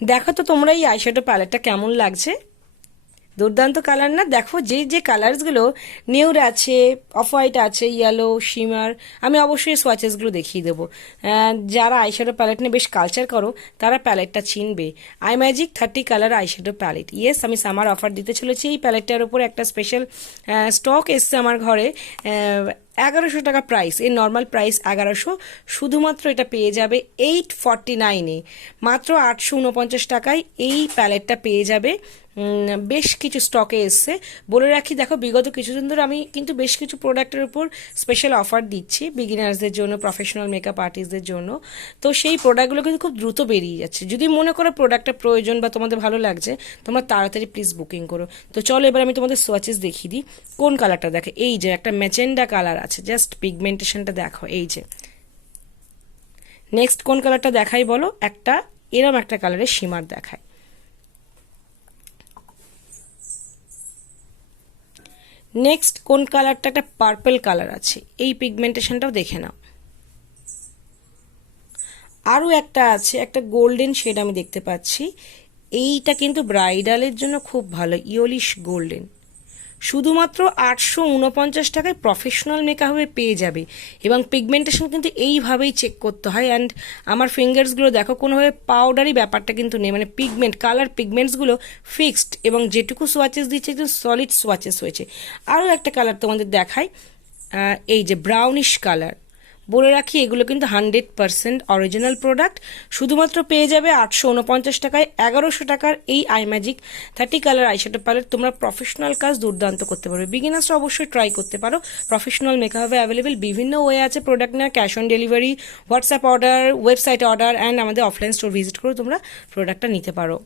দেখো তো তোমরা এই আইশ্যাডো প্যালেটটা কেমন লাগছে। দুর্দান্ত কালার না? দেখো যে যে কালার্সগুলো নিউড আছে, অফ হোয়াইট আছে, ইয়েলো, শিমার, আমি অবশ্যই সোয়াচেসগুলো দেখিয়ে দেবো। যারা আইশ্যাডো প্যালেট নিয়ে বেশ কালচার করো তারা প্যালেটটা চিনবে। Imagic 30 colour eyeshadow palette. Yes, আমি সামার অফার দিতে চলেছি এই প্যালেটটার উপর। একটা স্পেশাল স্টক এসছে আমার ঘরে। 1100 টাকা প্রাইস, এর নর্মাল প্রাইস 1100, শুধুমাত্র এটা পেয়ে যাবে 849-এ। মাত্র 849 টাকায় এই প্যালেটটা পেয়ে যাবে। বেশ কিছু স্টকে এসছে। বলে রাখি, দেখো বিগত কিছুদিন ধরে আমি কিন্তু বেশ কিছু প্রোডাক্টের উপর স্পেশাল অফার দিচ্ছি বিগিনার্সদের জন্য, প্রফেশনাল মেকআপ আর্টিস্টদের জন্য। তো সেই প্রোডাক্টগুলো কিন্তু খুব দ্রুত বেরিয়ে যাচ্ছে। যদি মনে করো প্রোডাক্টটা প্রয়োজন বা তোমাদের ভালো লাগছে, তোমরা তাড়াতাড়ি প্লিজ বুকিং করো। তো চলো এবার আমি তোমাদের সোয়াচেস দেখিয়ে দিই। কোন কালারটা দেখে, এই যে একটা ম্যাজেন্ডা কালার আছে, জাস্ট পিগমেন্টেশনটা দেখো, এই যে। নেক্সট কোন কালারটা দেখাই বলো? একটা এরম একটা কালারের শিমার দেখায়। নেক্সট কোন কালারটা? একটা পার্পল কালার আছে, এই পিগমেন্টেশনটাও দেখে নাও। আরও একটা আছে, একটা গোল্ডেন শেড আমি দেখতে পাচ্ছি। এইটা কিন্তু ব্রাইডালের জন্য খুব ভালো, ইয়োলিশ গোল্ডেন। শুধুমাত্র 849 টাকায় প্রফেশনাল মেকআপে পেয়ে যাবে। এবং পিগমেন্টেশন কিন্তু এইভাবেই চেক করতে হয়। অ্যান্ড আমার ফিঙ্গার্সগুলো দেখো, কোনোভাবে পাউডারি ব্যাপারটা কিন্তু নেই, মানে পিগমেন্ট কালার পিগমেন্টসগুলো ফিক্সড, এবং যেটুকু সোয়াচেস দিচ্ছে একদম সলিড সোয়াচেস হয়েছে। আরও একটা কালার তোমাদের দেখাই, এই যে ব্রাউনিশ কালার। বলে রাখি এগুলো কিন্তু 100% অরিজিনাল প্রোডাক্ট। শুধুমাত্র পেয়ে যাবে 849 টাকায়। 1100 টাকার এই Imagic 30 colour eyeshadow palette তোমরা প্রফেশনাল কাজ দুর্দান্ত করতে পারবে। বিগিনার্সরা অবশ্যই ট্রাই করতে পারো। প্রফেশনাল মেকআপে অ্যাভেলেবেল বিভিন্ন ওয়ে আছে প্রোডাক্ট নেওয়ার, cash on delivery, WhatsApp order, website order, and আমাদের অফলাইন স্টোর ভিজিট করে তোমরা প্রোডাক্টটা নিতে পারো।